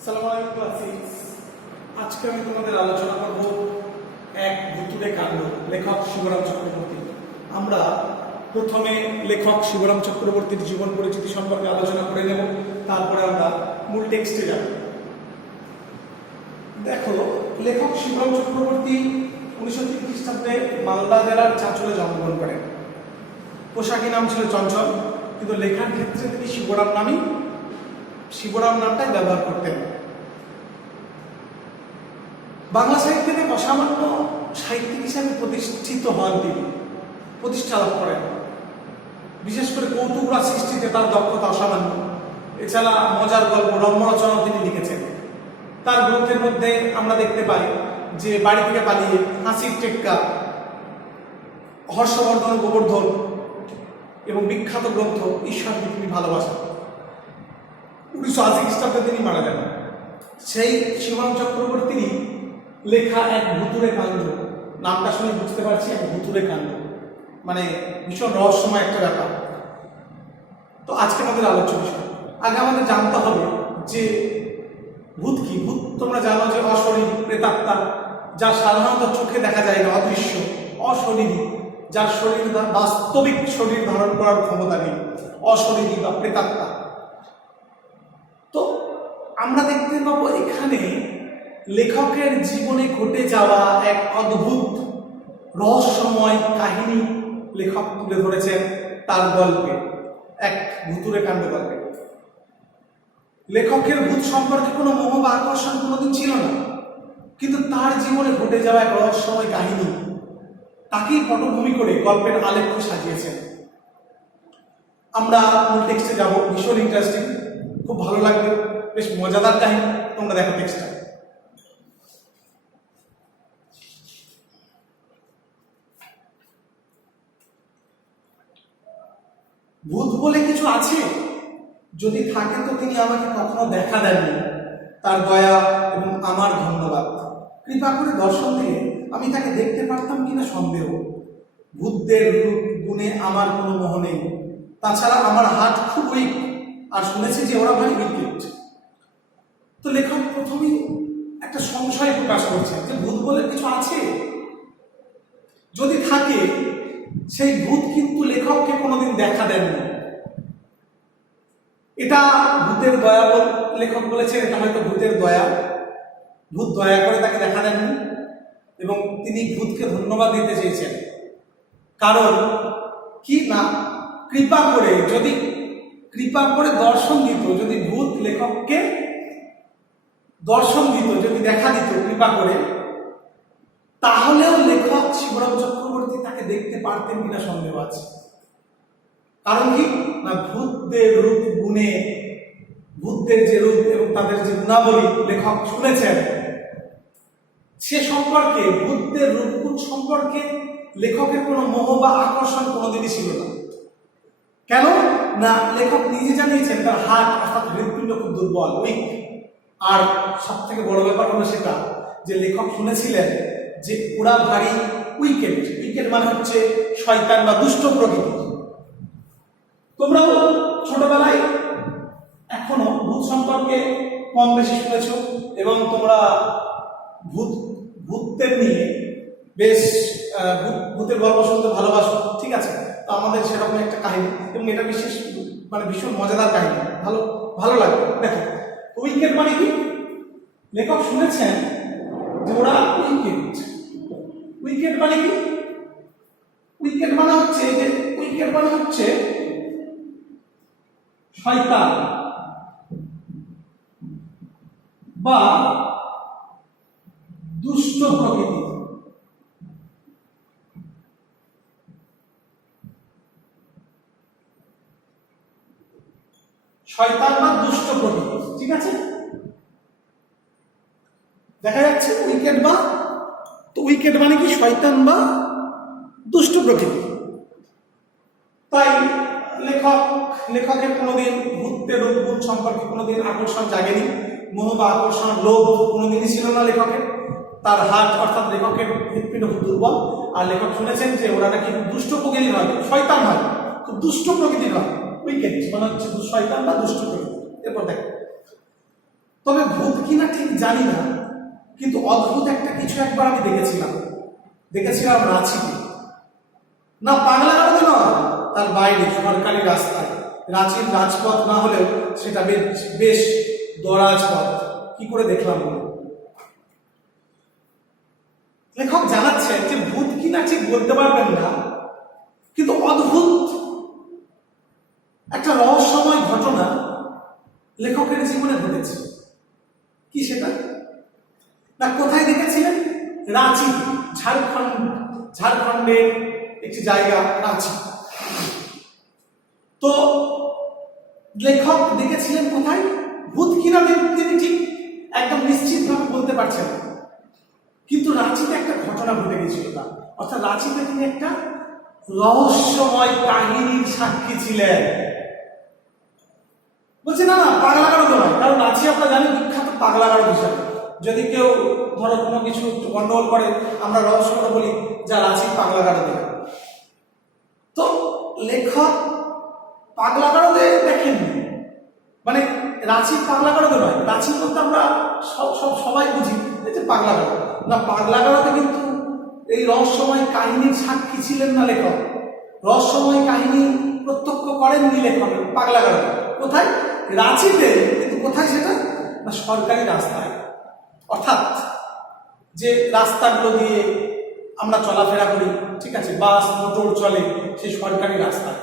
আসসালামু আলাইকুম ক্লাসিক্স। আজকে আমি তোমাদের আলোচনা করব এক ভুতুড়ে কাণ্ড, লেখক শিবরাম চক্রবর্তী। আমরা প্রথমে লেখক শিবরাম চক্রবর্তীর জীবন পরিচিতি সম্পর্কে আলোচনা করে নেব, তারপরে আমরা মূল টেক্সটে যাব। দেখো, লেখক শিবরাম চক্রবর্তী 1903 খ্রিস্টাব্দে মালদা জেলার চাঁচলে জন্মগ্রহণ করেন। পোশাকি নাম ছিল চঞ্চল, কিন্তু লেখার ক্ষেত্রে তিনি শিবরাম নামটাই ব্যবহার করতেন। বাংলা সাহিত্যে অসামান্য সাহিত্যিক হিসাবে প্রতিষ্ঠিত হন, তিনি প্রতিষ্ঠা লাভ করেন। বিশেষ করে কৌতুকরা সৃষ্টিতে তার দক্ষতা অসামান্য। এছাড়া মজার গল্প, রম্য রচনাও তিনি লিখেছেন। তার গ্রন্থের মধ্যে আমরা দেখতে পাই যে বাড়ি থেকে পালিয়ে, হাসির টেক্কা, হর্ষবর্ধন গোবর্ধন এবং বিখ্যাত গ্রন্থ ঈশ্বর পৃথিবী ভালোবাসা। 1980 খ্রিস্টাব্দে তিনি মারা যান। সেই শিবরাম চক্রবর্তীরই লেখা এক ভুতুড়ে কাণ্ড, নামটা শুনে বুঝতে পারছি এক ভুতুড়ে কাণ্ড, মানে ভীষণ রহস্যময় একটা ব্যাপার। তো আজকে আমাদের আলোচ্য বিষয়। আগে আমাদের জানতে হবে যে ভূত কি। ভূত তোমরা জানো যে অশরীরী প্রেতাত্মা, যা সাধারণত চোখে দেখা যায় না, অদৃশ্য, অশরীরী, যার শরীর বাস্তবিক শরীর ধারণ করার ক্ষমতা নেই, অশরীরী বা প্রেতাত্মা। তো আমরা দেখতে পাবো এখানে লেখকের জীবনে ঘটে যাওয়া এক অদ্ভুত রহস্যময় কাহিনী লেখক তুলে ধরেছেন তার গল্পে, এক ভুতুড়ে কাণ্ড গল্পে। লেখকের ভূত সম্পর্কে কোনো মোহ বা আকর্ষণ কোনোদিন ছিল না, কিন্তু তার জীবনে ঘটে যাওয়া এক রহস্যময় কাহিনী তাকেই পটভূমি করে গল্পের আলেখ্য সাজিয়েছেন। আমরা মূল টেক্সটে যাব। ভীষণ ইন্টারেস্টিং, খুব ভালো লাগবে, বেশ মজাদার কাহিনী। তোমরা দেখো টেক্সটটা। ভূত বলে কিছু আছে? যদি থাকে তো তিনি আমাকে কখনো দেখা দেননি। তার দয়া এবং আমার ধন্যবাদ। কৃপা করে দর্শন দিয়ে আমি তাকে দেখতে পারতাম কিনা সন্দেহ। ভূতদের রূপ গুণে আমার কোনো মোহ নেই। তাছাড়া আমার হাত খুব উইক, আর শুনেছি যে ওরা ভারী উইকেট। তো লেখক প্রথমেই একটা সংশয় প্রকাশ করছে যে ভূত বলে কিছু আছে। যদি থাকে, সেই ভূত কিন্তু লেখককে কোনোদিন দেখা দেননি। এটা ভূতের দয়া লেখক বলেছেন, এটা হয়তো ভূতের দয়া। ভূত দয়া করে তাকে দেখা দেননি এবং তিনি ভূতকে ধন্যবাদ দিতে চেয়েছেন। কারণ কি না, কৃপা করে দর্শন দিত। যদি ভূত লেখককে দর্শন দিত, যদি দেখা দিত কৃপা করে, তাহলেও লেখক শিবরাম চক্রবর্তী তাকে দেখতে পারতেন কিনা সন্দেহ আছে। কারণ কি না, ভূতদের রূপ গুণে, ভূতদের যে রূপ এবং তাদের যে গুণাবলী লেখক শুনেছেন, সে সম্পর্কে, ভূতদের রূপ গুণ সম্পর্কে লেখকের কোনো মোহ বা আকর্ষণ কোনোদিনই ছিল না। কেন না, লেখক নিজে জানিয়েছেন তার হার্ট অর্থাৎ হৃৎপিণ্ড খুব দুর্বল, উইক। আর সব থেকে বড় ব্যাপার হলো সেটা যে লেখক শুনেছিলেন যে ওরা ভারী উইকেট। উইকেট মানে হচ্ছে শয়তান বা দুষ্ট প্রকৃতি। তোমরাও ছোটবেলায় এখনো ভূত সম্পর্কে কম বেশি শুনেছ এবং তোমরা ভূতদের নিয়ে বেশ ভূতের গল্প শুনতে ভালোবাসো, ঠিক আছে? তো আমাদের সেরকম একটা কাহিনী, এবং এটা ভীষণ মজাদার কাহিনী, ভালো লাগে। দেখো, উইকেট মানে কি? লেখক শুনেছেন যে ওরা উইকেট। উইকেট মানে কি? উইকেট মানে হচ্ছে শয়তান বা দুষ্ট প্রকৃতি। শয়তান বা দুষ্ট প্রকৃতি, ঠিক আছে? দেখা যাচ্ছে উইকেট মানে কি? শয়তান বা দুষ্ট প্রকৃতি। তাই লেখকের কোনোদিন ভূতের রূপ গুণ সম্পর্কে কোনোদিন আকর্ষণ জাগেনি, মোহ বা আকর্ষণ, লোভ কোনোদিনই ছিল না লেখকের। তার হার্ট অর্থাৎ লেখকের হৃৎপিণ্ড খুব দুর্বল, আর লেখক শুনেছেন যে ওরা নাকি দুষ্ট প্রকৃতির হয়, শয়তান হয়, খুব দুষ্ট প্রকৃতির হয়। উইকেট মানে হচ্ছে শয়তান বা দুষ্ট প্রকৃতি। এরপর দেখো, তবে ভূত কিনা ঠিক জানি না, কিন্তু অদ্ভুত একটা কিছু একবার আমি দেখেছিলাম রাঁচিতে, না বাংলাগারদে নয়, তার বাইরে সরকারি রাস্তায়, রাঁচির রাজপথ না হলেও সেটা বেশ দরাজ পথ। কি করে দেখলাম বলুন? লেখক জানাচ্ছেন যে ভূত কিনা ঠিক বলতে পারবেন না, কিন্তু অদ্ভুত একটা রহস্যময় ঘটনা লেখকের জীবনে ঘটেছে। কি সেটা? না কোথায় দেখেছিলেন? রাঁচি, ঝাড়খণ্ডের একটি জায়গা রাঁচি। তো লেখক দেখেছিলেন কোথায়? ভূত কিনা তিনি ঠিক একদম নিশ্চিতভাবে বলতে পারছেন না, কিন্তু রাঁচিতে একটা ঘটনা ঘটে গেছিল তার, অর্থাৎ রাঁচিতে তিনি একটা রহস্যময় কাহিনীর সাক্ষী ছিলেন। বলছে না না পাগলাগারদ নয়, কারণ রাঁচি আপনারা জানেন বিখ্যাত পাগলাগারদ হিসাবে। যদি কেউ ধরো কোনো কিছু গন্ডগোল করে, আমরা রহস্য করে বলি যা রাঁচি পাগলাগারদে। তো লেখক পাগলাগারদে দেখেননি, মানে রাঁচির পাগলাগারদে নয়। রাঁচি বলতে আমরা সবাই বুঝি যে পাগলাগারদ, না পাগলাগারদে কিন্তু এই রহস্যময় কাহিনীর সাক্ষী ছিলেন না লেখক। রহস্যময় কাহিনী প্রত্যক্ষ করেননি লেখক পাগলাগারদে। কোথায়? রাঁচিতে। কিন্তু কোথায় সেটা? না সরকারি রাস্তায়, অর্থাৎ যে রাস্তাগুলো দিয়ে আমরা চলাফেরা করি, ঠিক আছে, বাস মোটর চলে, সেই সরকারি রাস্তায়।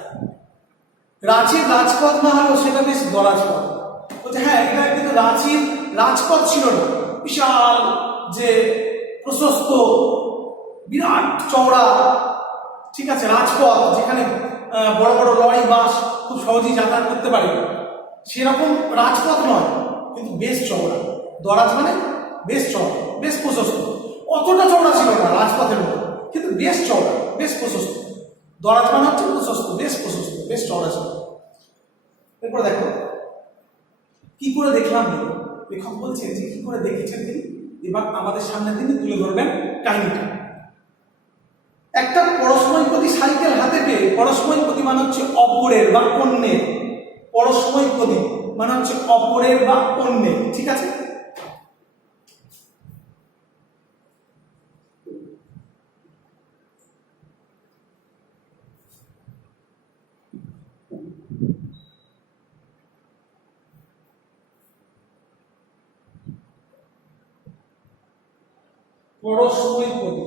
রাঁচির রাজপথ না হলেও সেটা বেশ দরাজ পথ। বলছে হ্যাঁ, এটা কিন্তু রাঁচির রাজপথ ছিল না, বিশাল যে প্রশস্ত বিরাট চওড়া, ঠিক আছে, রাজপথ, যেখানে বড় বড় লরি বাস খুব সহজেই যাতায়াত করতে পারে, সেরকম রাজপথ নয়, কিন্তু বেশ চওড়া। দরাজ মানে বেশ চওড়া, বেশ প্রশস্ত। অতটা চওড়া ছিল না রাজপথের মতো, কিন্তু বেশ চওড়া, বেশ প্রশস্ত। দরাজ মানে হচ্ছে প্রশস্ত, বেশ প্রশস্ত, বেশ চওড়া ছিল। এরপর দেখো কি করে দেখলাম। লেখক বলছেন যে কি করে দেখেছেন তিনি, এবার আমাদের সামনে তিনি তুলে ধরবেন কাহিনীটা। একটা পরস্মৈপদী সাইকেল হাতে পেয়ে, পরস্মৈপদী মানে হচ্ছে অপরের বা অন্যের, পরস্মৈপদী মানে হচ্ছে অপরের বা অন্যের, ঠিক আছে। পরস্মৈপদী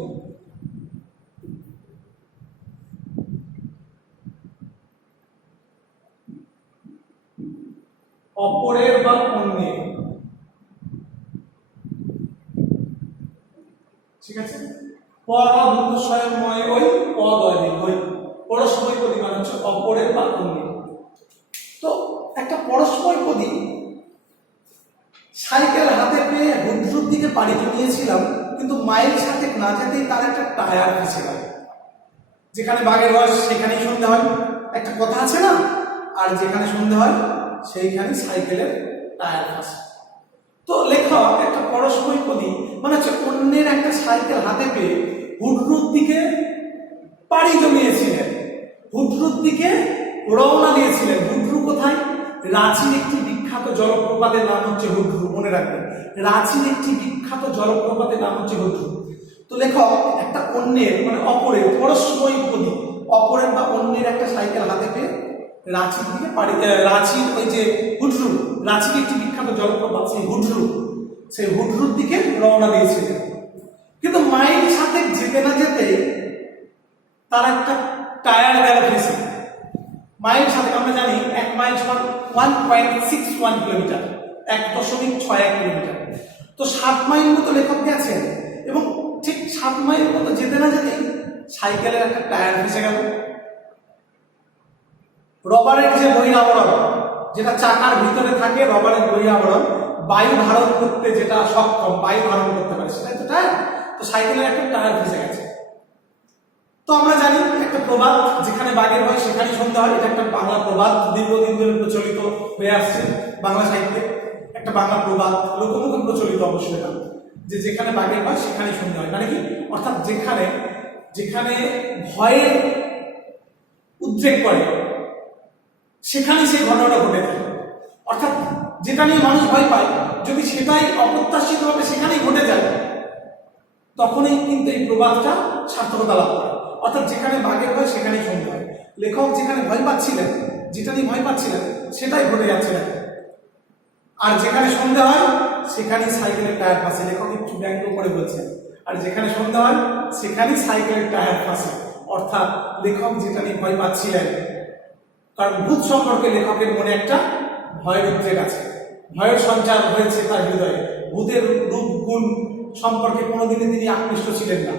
অপরের বা অন্যের, ঠিক আছে। পরস্ময় ওই পদয় ওই পরস্মৈপদী মানে হচ্ছে অপরের বা অন্যের। তো একটা পরস্মৈপদী সাইকেল হাতে পেয়ে হুদ্রুর দিকে পাড়ি জমিয়েছিলাম, কিন্তু মাইল সাথে না যেতেই তার একটা টায়ার ফেসে গেল। যেখানে বাঘের বয়স সেখানেই সন্ধে হয়, একটা কথা আছে না, আর যেখানে সন্ধে হয় সেইখানে সাইকেলের টায়ার ফাঁসে। তো লেখক একটা পরস্মৈপদী মানে হচ্ছে অন্যের একটা সাইকেল হাতে পেয়ে হুডরুর দিকে পাড়ি জমিয়েছিলেন, হুডরুর দিকে রওনা দিয়েছিলেন। হুডরু কোথায়? রাঁচির একটি বিখ্যাত জলপ্রপাতের নাম হচ্ছে হুডরু, মনে রাখবেন। রাঁচির একটি বিখ্যাত জলপ্রপাতের নাম হচ্ছে হুডরু। তো লেখক একটা অন্যের মানে অপরের, পরস্মৈপদী অপরের বা অন্যের একটা সাইকেল হাতে পেয়ে রাঁচির দিকে রাঁচির ওই যে হুডরু, রাঁচির একটি বিখ্যাত জলপ্রপাত সেই হুডরুর দিকে রওনা দিয়েছিলেন। কিন্তু মাইল সাথে যেতে না যেতে তার একটা টায়ার গেল ফেসে। মাইল সাথে আমরা জানি 1 মাইল সমান 1.61 কিলোমিটার, 1.61 কিলোমিটার। তো 7 মাইল মতো লেখক গেছেন, এবং ঠিক 7 মাইল মতো যেতে না যেতেই সাইকেলের একটা টায়ার ফেসে গেল। রবারের যে বহিরাবরণ, যেটা চাকার ভিতরে থাকে, রবারের বহিরাবরণ বায়ু ধারণ করতে যেটা সক্ষম, বায়ু ধারণ করতে পারে, সেটাই তো টায়ার। তো সাইকেলের একটা টায়ার ফেসে গেছে। তো আমরা জানি একটা প্রবাদ, যেখানে বাঘের হয় সেখানেই সন্ধ্যা হয়, এটা একটা বাংলা প্রবাদ, দীর্ঘদিন ধরে প্রচলিত হয়ে আসছে বাংলা সাহিত্যে। একটা বাংলা প্রবাদ, লোকমুখে প্রচলিত অবশ্যই, যে যেখানে বাঘের হয় সেখানেই সন্ধ্যা হয়। মানে কি? অর্থাৎ যেখানে যেখানে ভয়ের উদ্রেক করে সেখানেই সেই ঘটনাটা ঘটে থাকে। অর্থাৎ যেটা নিয়ে মানুষ ভয় পায় যদি সেটাই অপ্রত্যাশিতভাবে সেখানেই ঘটে যায়, তখনই কিন্তু এই প্রবাদটা সার্থকতা লাভ করে। অর্থাৎ যেখানে বাঘের ভয় সেখানেই সন্ধে হয়। লেখক যেখানে ভয় পাচ্ছিলেন, যেটা নিয়ে ভয় পাচ্ছিলেন, সেটাই ঘটে যাচ্ছে না। আর যেখানে সন্ধে হয় সেখানেই সাইকেলের টায়ার ফাঁসে। লেখক একটু ব্যঙ্গ করে বলছেন, আর যেখানে সন্ধে হয় সেখানেই সাইকেলের টায়ার ফাঁসে। অর্থাৎ লেখক যেটা নিয়ে ভয় পাচ্ছিলেন, কারণ ভূত সম্পর্কে লেখকের মনে একটা ভয়ের উদ্রেক আছে, ভয়ের সঞ্চার হয়েছে তার হৃদয়ে। ভূতের রূপ গুণ সম্পর্কে কোনোদিনই তিনি আকৃষ্ট ছিলেন না।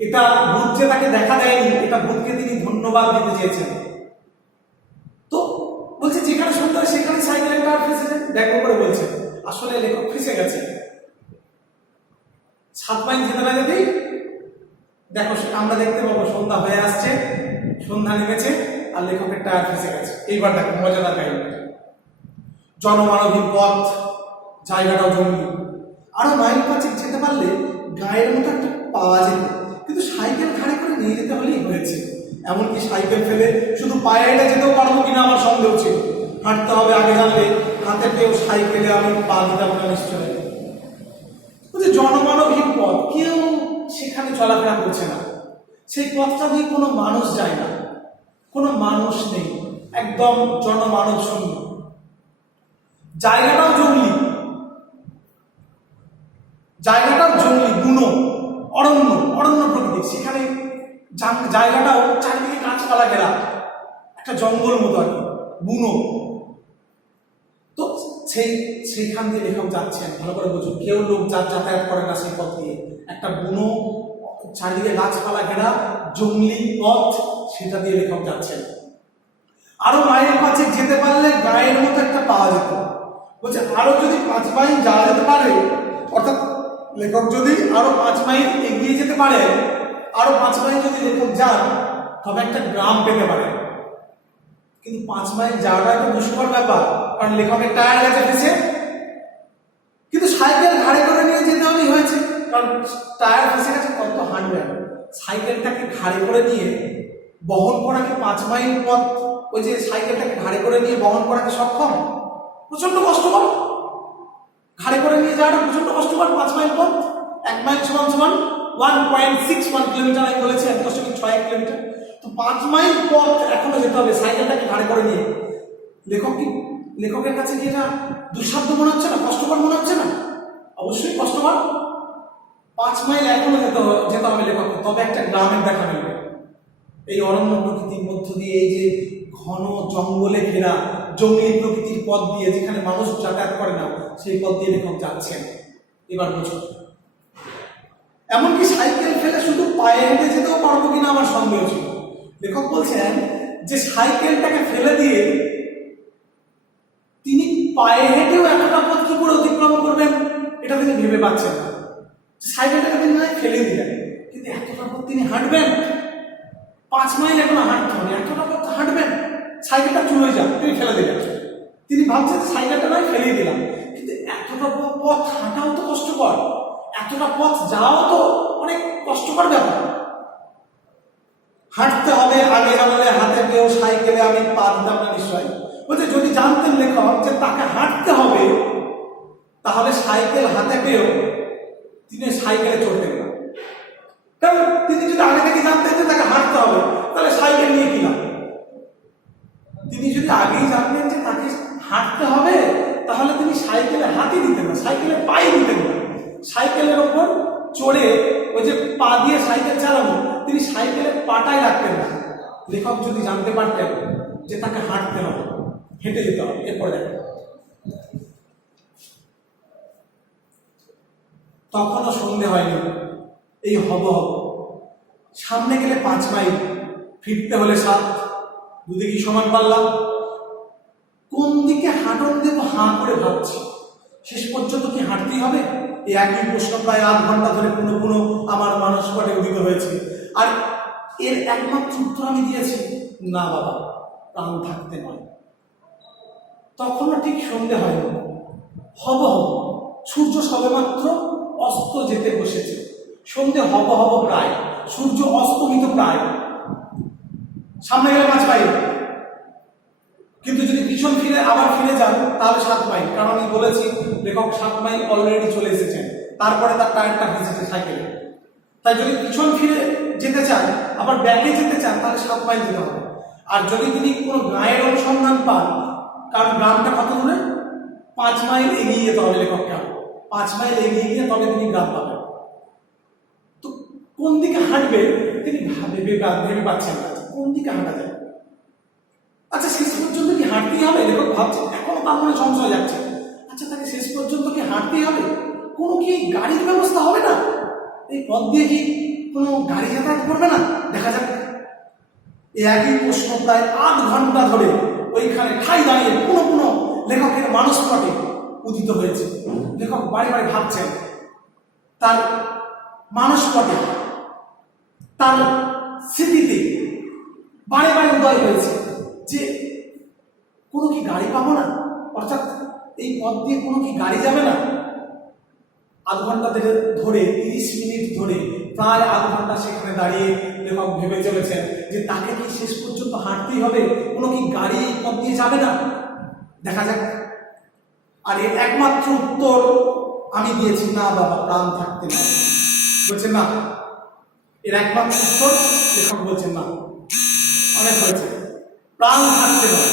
এটা ভূত যে তাকে দেখা দেয়নি, এটা ভূতকে তিনি ধন্যবাদ দিতে চেয়েছেন। তো বলছে যেখানে সন্ধ্যা হয় সেখানে সাইকেলের টায়ার ফেসে যায়, ব্যঙ্গ করে বলছে। আসলে লেখক ফেসে গেছে। 7 মাইল যেতে না যেতেই দেখো আমরা দেখতে পাবো সন্ধ্যা হয়ে আসছে, সন্ধ্যা নেমেছে, আর লেখকের টায়ার ফেসে গেছে। এইবার দেখো মজাদার কাহিনী। জনমানবহীন পথ, জায়গাটাও জঙ্গলি। আরো মাইল 5 যেতে পারলে গায়ের মতো একটা পাওয়া যেত, কিন্তু সাইকেল ঘাড়ে করে নিয়ে যেতে হলেই হয়েছে। এমনকি সাইকেল ফেলে শুধু পায়ে হেঁটে যেতেও পারবো কিনা আমার সন্দেহ ছিল। হাঁটতে হবে আগে জানলে, হাতে পেয়েও সাইকেলে আমি পা দিতাম না নিশ্চয়। জনমানবহীন পথ, কেউ সেখানে চলাফেরা করছে না। সেই পথটা দিয়ে কোনো মানুষ যায় না, কোনো মানুষ নেই, একদম জনমানব শূন্য। জায়গাটাও জঙ্গলি, বুনো, অরণ্য প্রকৃতি। সেখানে জায়গাটাও চারিদিকে গাছপালা ঘেরা, একটা জঙ্গল মতো আর কি, বুনো। তো সেইখান দিয়ে লেখক যাচ্ছেন। ভালো করে বুঝুন, কেউ লোক যাতায়াত করে না সেই পথ দিয়ে। একটা বুনো, চারিদিকে গাছপালা ঘেরা জঙ্গলি পথ, সেটা দিয়ে লেখক যাচ্ছেন। আরো মাইল 5 যেতে পারলে গায়ের মতো একটা পাওয়া যেত। বলছে আরো যদি 5 মাইল যাওয়া যেতে পারে, অর্থাৎ লেখক যদি আরো 5 মাইল এগিয়ে যেতে পারে, আরো 5 মাইল যদি লেখক যান, তবে একটা গ্রাম পেতে পারে। কিন্তু 5 মাইল যাওয়াটা একটা দুষ্কর ব্যাপার, কারণ লেখকের টায়ার গেছে ফেসে। কিন্তু সাইকেল ঘাড়ে করে নিয়ে যেতে হলেই হয়েছে, কারণ টায়ার ফেসে গেছে, কত হাঁটবেন। সাইকেলটাকে ঘাড়ে করে নিয়ে বহন করা কি 5 মাইল পথ, ওই যে সাইকেলটাকে ঘাড়ে করে নিয়ে বহন করা কি সক্ষম? প্রচন্ড কষ্টকর। ঘাড়ে করে নিয়ে যাওয়াটা প্রচন্ড কষ্টকর। 5 মাইল পথ, 1 মাইল সমান 1.61 কিলোমিটার, আমি বলেছি 1.61 কিলোমিটার। তো 5 মাইল পথ এখনো যেতে হবে সাইকেলটাকে ঘাড়ে করে নিয়ে। লেখকের কাছে কি এটা দুঃসাধ্য মনে হচ্ছে না, কষ্টকর মনে হচ্ছে না? অবশ্যই কষ্টকর। 5 মাইল এখনো যেতে হবে লেখক, তবে একটা গ্রামের দেখা মিলবে। এই অরণ্য প্রকৃতির মধ্য দিয়ে, এই যে ঘন জঙ্গলে ঘেরা জঙ্গলি প্রকৃতির পথ দিয়ে, যেখানে মানুষ যাতায়াত করে না, সেই পথ দিয়ে লেখক যাচ্ছেন। এবার বুঝুন, এমনকি সাইকেল ফেলে শুধু পায়ে হেঁটে যেতেও পারবো কিনা আমার সন্দেহ ছিল। লেখক বলছেন যে সাইকেলটাকে ফেলে দিয়ে তিনি পায়ে হেঁটেও এতটা পথ কি করে অতিক্রম করবেন, এটা তিনি ভেবে পাচ্ছেন না। সাইকেলটাকে তিনি নয় ফেলে দিলেন, কিন্তু এতটা পথ তিনি হাঁটবেন? 5 মাইল এখনো হাঁটতে হবে, এতটা পথ হাঁটবেন? সাইকেলটা চলে যান, তিনি ফেলে দিলেন। তিনি ভাবছেন সাইকেলটা নয় ফেলে দিলাম, কিন্তু এতটা পথ হাঁটাও তো কষ্টকর, এতটা পথ যাওয়াও তো অনেক কষ্টকর ব্যাপার। হাঁটতে হবে আগে জানালে, হাতে পেয়েও সাইকেলে আমি পা দিতাম না নিশ্চয়। বলছে যদি জানতেন লেখক যে তাকে হাঁটতে হবে, তাহলে সাইকেল হাতে পেয়েও তিনি সাইকেলে চড়তেন না। কারণ তিনি যদি আগে থেকে জানতেন যে তাকে হাঁটতে হবে, তাহলে সাইকেল নিয়ে কি লাভ? তিনি যদি আগেই জানতেন যে তাকে হাঁটতে হবে, তাহলে তিনি সাইকেলে হাতই দিতেন না, সাইকেলে পায়ে দিতেন না। সাইকেলের ওপর চড়ে ওই যে পা দিয়ে সাইকেল চালানো, তিনি সাইকেলের পাটাই রাখতেন না। লেখক যদি জানতে পারতেন যে তাকে হাঁটতে হবে, হেঁটে যেতে হবে। এরপরে দেখেন, তখনও সন্ধে হয়নি, এই হব সামনে গেলে 5 মাইল, ফিরতে হলে 7, দুদিকে সমান পারলাম। কোন দিকে হাঁটন দেব হাঁ করে ভাবছি। শেষ পর্যন্ত কি হাঁটতেই হবে? এই একই প্রশ্ন প্রায় 8 ঘন্টা ধরে পুনঃ পুনঃ আমার মানসপটে উদিত হয়েছে। আর এর একমাত্র উত্তর আমি দিয়েছি, না বাবা, প্রাণ থাকতে নয়। তখনও ঠিক সন্ধে হয়নি, হব সূর্য সবেমাত্র অস্ত যেতে বসেছে। সন্ধে হব প্রায়, সূর্য অস্তমিত প্রায়। সামনে গেলে 5 মাইল, কিন্তু যদি পিছন ফিরে আবার ফিরে যান তাহলে 7 মাইল, কারণ আমি বলেছি লেখক 7 মাইল অলরেডি চলে এসেছেন, তারপরে তার টায়ারটা ভিজেছে সাইকেলে। তাই যদি পিছন ফিরে যেতে চান, আবার ব্যাকে যেতে চান, তাহলে 7 মাইল যেতে হবে। আর যদি তিনি কোনো গায়ের অনুসন্ধান পান, কারণ গ্রামটা কত দূরে, 5 মাইল এগিয়ে যেতে হবে লেখককে, 5 মাইল এগিয়ে গিয়ে তবে তিনি গ্রাম পাবেন। তো কোন দিকে হাঁটবে তিনি ভেবে পাচ্ছেন না, কোন দিকে হাঁটা যায়। আচ্ছা, শেষ পর্যন্ত কি হাঁটতেই হবে? লেখক ভাবছেন, এখনো তার মনে সংশয় যাচ্ছে। আচ্ছা, তাকে শেষ পর্যন্ত কি হাঁটতেই হবে? কোনো কি গাড়ির ব্যবস্থা হবে না? এই পথ দিয়ে কি কোনো গাড়ি যাতায়াত করবে না? দেখা যাক। এই একই প্রশ্ন প্রায় 8 ঘন্টা ধরে ওইখানে ঠাই দাঁড়িয়ে পুনঃ পুনঃ লেখকের মানসপটে উদিত হয়েছে। লেখক বারে বারে ভাবছেন, তার মানসপটে, তার স্মৃতিতে বারে বারে উদয় হয়েছে যে কোনো কি গাড়ি পাবো না, অর্থাৎ এই পথ দিয়ে কোনো কি গাড়ি যাবে না। 8 ঘন্টা ধরে 30 মিনিট ধরে প্রায় 8 ঘন্টা সেখানে দাঁড়িয়ে লেখক ভেবে চলেছেন যে তাকে কি শেষ পর্যন্ত হাঁটতেই হবে, কোনো কি গাড়ি এই পথ দিয়ে যাবে না। দেখা যাক। আর এর একমাত্র উত্তর আমি দিয়েছি, না বাবা, প্রাণ থাকতে না। বলছেন না, এর একমাত্র উত্তর লেখক বলছেন না, অনেক হয়েছে, প্রাণ থাকতে নয়।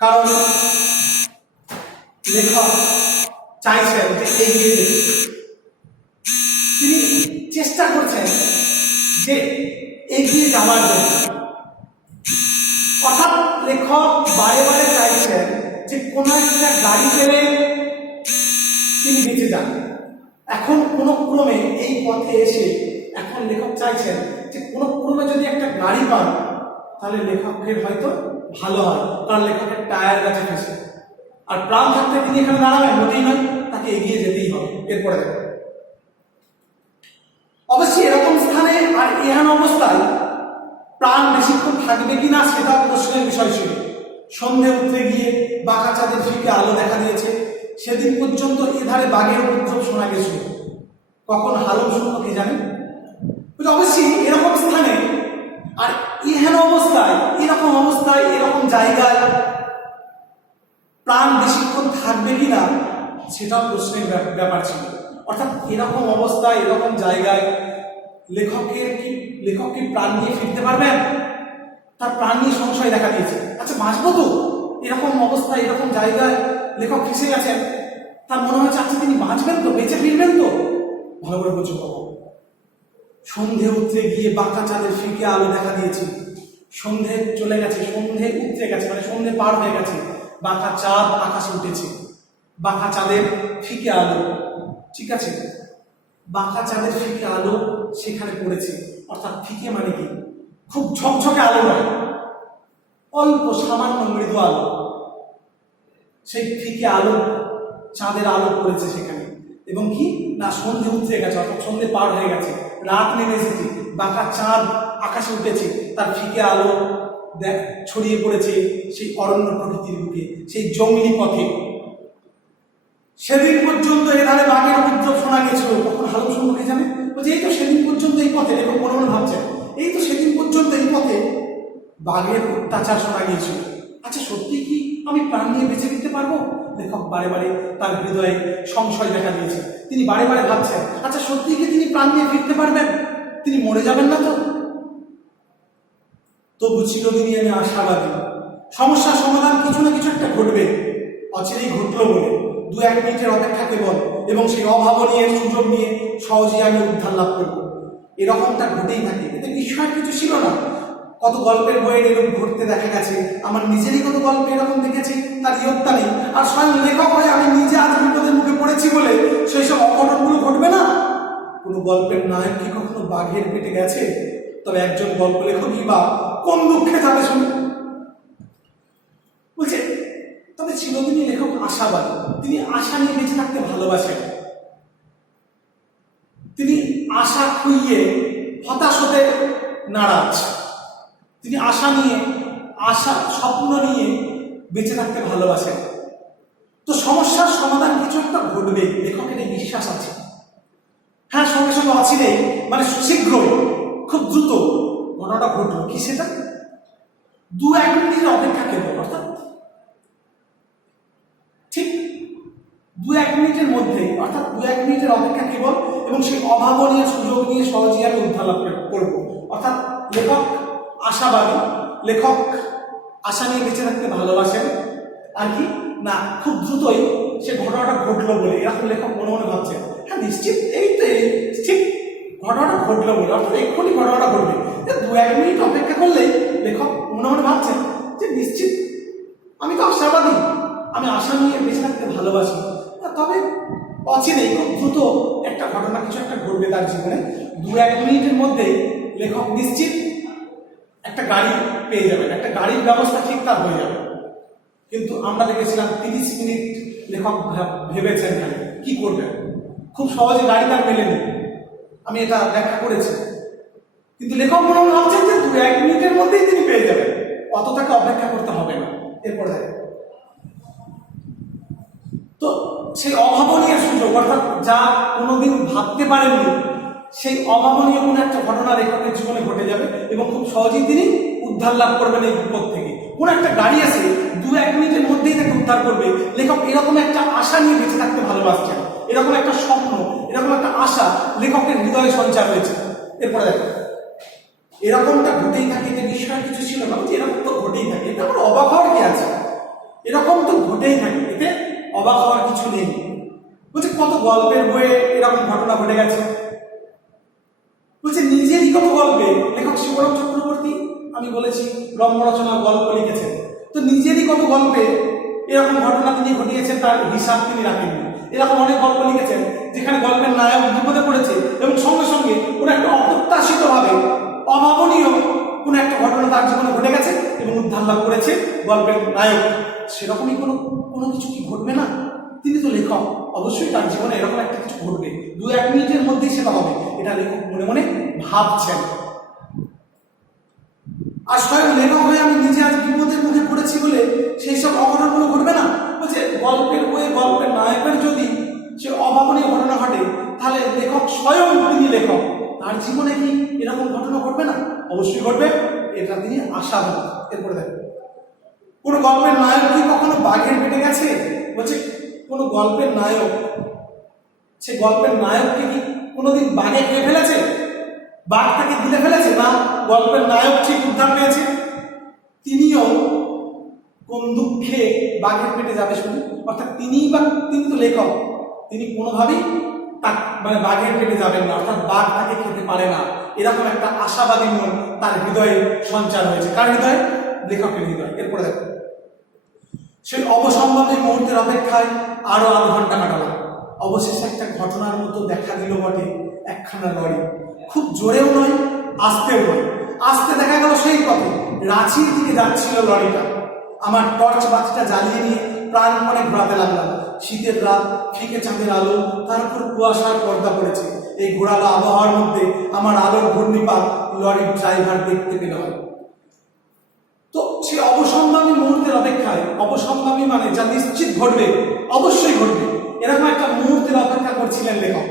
কারণ লেখক চাইছেন যে এগিয়ে যেতে, তিনি চেষ্টা করছেন যে এগিয়ে যাওয়ার জন্য। অর্থাৎ লেখক বারে বারে চাইছেন যে কোনো একটা গাড়ি পেলে তিনি বেঁচে যান। এখন কোনো ক্রমে এই পথে এসে এখন লেখক চাইছেন যে কোনো ক্রমে যদি একটা গাড়ি পান তাহলে লেখকের হয়তো ভালো হয়, কারণ লেখকের টায়ার কাছে ফেসে। আর প্রাণ থাকতে তিনি এখানে দাঁড়াবেন মোটেই নয়, তাকে এগিয়ে যেতেই হবে। এরপরে দেখো, অবশ্যই এরকম স্থানে আর এহেন অবস্থায় প্রাণ বেশিক্ষণ থাকবে কিনা সেটা প্রশ্নের বিষয় ছিল। সন্ধে উঠতে গিয়ে বাঁকা চাঁদের ফিকে আলো দেখা দিয়েছে। সেদিন পর্যন্ত এধারে বাঘের উপদ্রব শোনা গেছিল, কখন হালম শুনল কে জানে। অবশ্যই এরকম স্থানে আর এহেন অবস্থায়, এরকম অবস্থায়, এরকম জায়গায় প্রাণ বেশিক্ষণ থাকবে কিনা সেটা প্রশ্নের ব্যাপার ছিল। অর্থাৎ এরকম অবস্থায়, এরকম জায়গায় লেখক কি প্রাণ নিয়ে ফিরতে পারবেন? তার প্রাণ নিয়ে সংশয় দেখা দিয়েছে। আচ্ছা, বাঁচবো তো? এরকম অবস্থায়, এরকম জায়গায় লেখক ফেসে গেছেন, তার মনে হচ্ছে আচ্ছা তিনি বাঁচবেন তো, বেঁচে ফিরবেন তো? ভালো করে বুঝো বাবা। সন্ধে উঠতে গিয়ে বাঁকা চাঁদের ফিকে আলো দেখা দিয়েছে। সন্ধে চলে গেছে, সন্ধে উঠতে গেছে, মানে সন্ধে পার হয়ে গেছে, বাঁকা চাঁদ আকাশে উঠেছে। বাঁকা চাঁদের ফিকে আলো, ঠিক আছে, বাঁকা চাঁদের ফিকে আলো সেখানে পড়েছে। অর্থাৎ ফিকে মানে কি, খুব ঝকঝকে আলো নয়, অল্প সামান্য মৃদু আলো। সেই ফিকে আলো, চাঁদের আলো পড়েছে সেখানে। এবং কি না, সন্ধে উঠতে গেছে, অর্থাৎ সন্ধে পার হয়ে গেছে, রাত নেমে এসেছে, বাঁকা চাঁদ আকাশে উঠেছে, তার ফিকে আলো ছড়িয়ে পড়েছে সেই অরণ্য প্রকৃতির বুকে, সেই জঙ্গলি পথে। সেদিন পর্যন্ত এধারে বাঘের উপদ্রব শোনা গেছিল, কখন হালম সম্পর্কে জানে। বলছে এই তো সেদিন পর্যন্ত এই পথে, লেখক মনে মনে ভাবছেন, এই তো সেদিন পর্যন্ত এই পথে বাঘের অত্যাচার শোনা গিয়েছিল। আচ্ছা, সত্যি কি আমি প্রাণ নিয়ে বেঁচে ফিরতে পারবো? লেখক বারে বারে তার হৃদয়ে সংশয় দেখা দিয়েছে। তিনি বারে বারে ভাবছেন, আচ্ছা সত্যি কি তিনি প্রাণ নিয়ে ফিরতে পারবেন? তিনি মরে যাবেন না তো? তবু চিরদিনই আমি আশাবাদী, সমস্যার সমাধান কিছু না কিছু একটা ঘটবে। অচিরেই ঘটলো বলে 2-1 মিনিটের অপেক্ষা কেবল, এবং সেই অভাবনীয় সুযোগ নিয়ে সহজেই আমি উদ্ধার লাভ করবো। এরকমটা ঘটেই থাকে, এতে বিস্ময়ের কিছু ছিল না। কত গল্পের বইয়ের এরকম ঘটতে দেখা গেছে, আমার নিজেরই কত গল্পে এরকম দেখেছি, তার ইয়ত্তা নেই। আর স্বয়ং লেখক হয়ে আমি নিজে আজ বিপদের মুখে পড়েছি বলে সেই সব অঘটনগুলো ঘটবে না। কোনো গল্পের নায়ক কি কখনো বাঘের পেটে গেছে? তবে একজন গল্প লেখকই বা কোন দুঃখে যাবে শুনে। বলছে তবে চিরদিনই লেখক আশাবাদী, তিনি আশা নিয়ে বেঁচে থাকতে ভালোবাসেন। তিনি আশা খুইয়ে হতাশ হতে নারাজ। তিনি আশা নিয়ে, স্বপ্ন নিয়ে বেঁচে থাকতে ভালোবাসেন। তো সমস্যার সমাধান কিছু একটা ঘটবে, লেখকের এই বিশ্বাস আছে। হ্যাঁ, সঙ্গে সঙ্গে অচিরেই, মানে শীঘ্রই, খুব দ্রুত ঘটনাটা ঘটল। কি সেটা? 2-1 মিনিটের অপেক্ষা কেবল, অর্থাৎ ঠিক 2-1 মিনিটের মধ্যেই, অর্থাৎ 2-1 মিনিটের অপেক্ষা কেবল, এবং সেই অভাবনীয় সুযোগ নিয়ে সহজেই আমি উদ্ধার লাভ করব। অর্থাৎ লেখক আশাবাদী, লেখক আশা নিয়ে বেঁচে থাকতে ভালোবাসেন, আর কি না খুব দ্রুতই সে ঘটনাটা ঘটলো বলে এরকম লেখক মনে মনে ভাবছেন, হ্যাঁ নিশ্চিত এই তো ঠিক ঘটনাটা ঘটলো বলে, অর্থাৎ এক্ষুনি ঘটনাটা ঘটবে। 2-1 মিনিট অপেক্ষা করলেই লেখক মনে মনে ভাবছেন যে নিশ্চিত আমি তো আশাবাদী, আমি আশা নিয়ে বেঁচে থাকতে ভালোবাসি, তবে অচিরেই খুব দ্রুত একটা ঘটনা কিছু একটা ঘটবে তার জীবনে। 2-1 মিনিটের মধ্যে লেখক নিশ্চিত একটা গাড়ি পেয়ে যাবেন, একটা গাড়ির ব্যবস্থা ঠিক তার হয়ে যাবে। কিন্তু আমরা দেখেছিলাম 30 মিনিট লেখক ভেবেছেন কি করবেন, খুব সহজে গাড়ি তার মেলেনি, আমি এটা ব্যাখ্যা করেছি। কিন্তু লেখক মনে মনে ভাবছেন যে 2-1 মিনিটের মধ্যেই তিনি পেয়ে যাবেন, অত তাকে অপেক্ষা করতে হবে না। এরপর তো সেই অভাবনীয় সুযোগ, অর্থাৎ যা কোনোদিন ভাবতে পারেননি, সেই অভাবনীয় কোনো একটা ঘটনা লেখকের জীবনে ঘটে যাবে এবং খুব সহজেই তিনি উদ্ধার লাভ করবেন এই বিপদ থেকে। কোন একটা গাড়ি আছে 2-1 মিনিটের মধ্যেই তাকে উদ্ধার করবে। লেখক এরকম একটা আশা নিয়ে বেঁচে থাকতে ভালোবাসছেন, এরকম একটা স্বপ্ন, এরকম একটা আশা লেখকের হৃদয়ে সঞ্চার হয়েছে। এরপরে দেখো এরকমটা ঘটেই থাকে, যে বিষয় কিছু ছিল না, এরকম তো ঘটেই থাকে, এটা আমার অবাক হওয়ার কি আছে, এরকম তো ঘটেই থাকে, এতে অবাক হওয়ার কিছু নেই। বলছে কত গল্পের বইয়ে এরকম ঘটনা ঘটে গেছে। বলছে নিজেরই কত গল্পে লেখক শিবরাম চক্রবর্তী, আমি বলেছি রম্য রচনা গল্প লিখেছেন, তো নিজেরই কত গল্পে এরকম ঘটনা তিনি ঘটিয়েছেন, তার হিসাব তিনি রাখেননি। এরকম অনেক গল্প লিখেছেন যেখানে গল্পের নায়ক বিপদে পড়েছে এবং সঙ্গে সঙ্গে কোনো একটা অপ্রত্যাশিত ভাবে অভাবনীয় কোনো একটা ঘটনা তার জীবনে ঘটে গেছে এবং উদ্ধার লাভ করেছে গল্পের নায়ক। সেরকমই কোনো কিছু কি ঘটবে না? তিনি তো লেখক, অবশ্যই তার জীবনে এরকম একটা কিছু ঘটবে, 2-1 মিনিটের মধ্যেই সেটা হবে, এটা লেখক মনে মনে ভাবছেন। আর স্বয়ং লেখক হয়ে আমি নিজে আজ বিপদের মুখে পড়েছি বলে সেই সব অঘটনগুলো ঘটবে না। বলছে গল্পের বইয়ে গল্পের নায়কের যদি সে অভাবনীয় ঘটনা ঘটে, তাহলে লেখক স্বয়ং তিনি লেখক, তার জীবনে কি এরকম ঘটনা ঘটবে না? অবশ্যই ঘটবে, এটা তিনি আশাবাদী। এরপরে দেখো কোনো গল্পের নায়ক কি কখনো বাঘের পেটে গেছে? বলছে কোনো গল্পের নায়ক, সে গল্পের নায়ককে কি কোনোদিন বাঘে খেয়ে ফেলেছে, বাঘ তাকে গিলে ফেলেছে? না, গল্পের নায়ক ঠিক উদ্ধার পেয়েছে। তিনিও কোন দুঃখে বাঘের পেটে যাবে শুধু, অর্থাৎ তিনি তো লেখক, তিনি কোনোভাবেই মানে বাঘের পেটে যাবেন না, অর্থাৎ বাঘ তাকে খেতে পারে না, এরকম একটা আশাবাদী মন তার হৃদয়ে সঞ্চার হয়েছে। কার হৃদয়ে? লেখকের হৃদয়। এরপরে দেখো সেই অবসম্ভাবী মুহূর্তের অপেক্ষায় আরো 8 ঘন্টা কাটালাম। অবশেষে একটা ঘটনার মতো দেখা দিল বটে, একখানা লরি, খুব জোরেও নয় আস্তেও নয়, আস্তে দেখা গেল সেই পথে রাঁচির দিকে যাচ্ছিল লরিটা। আমার টর্চ বাতিটা জ্বালিয়ে নিয়ে প্রাণপণে ঘোরাতে লাগলাম। শীতের রাত, ফিকে চাঁদের আলো, তার উপর কুয়াশার পর্দা পড়েছে। এই ঘোরালো আবহাওয়ার মধ্যে আমার আলোর ঘূর্ণিপাত লরির ড্রাইভার দেখতে পেল। তো সে অবসম্ভাবী মুহূর্তের অপেক্ষায়, অবসম্ভাবী মানে যা নিশ্চিত ঘটবে, অবশ্যই ঘটবে, এরকম একটা মুহূর্তের অপেক্ষা করছিলেন লেখক।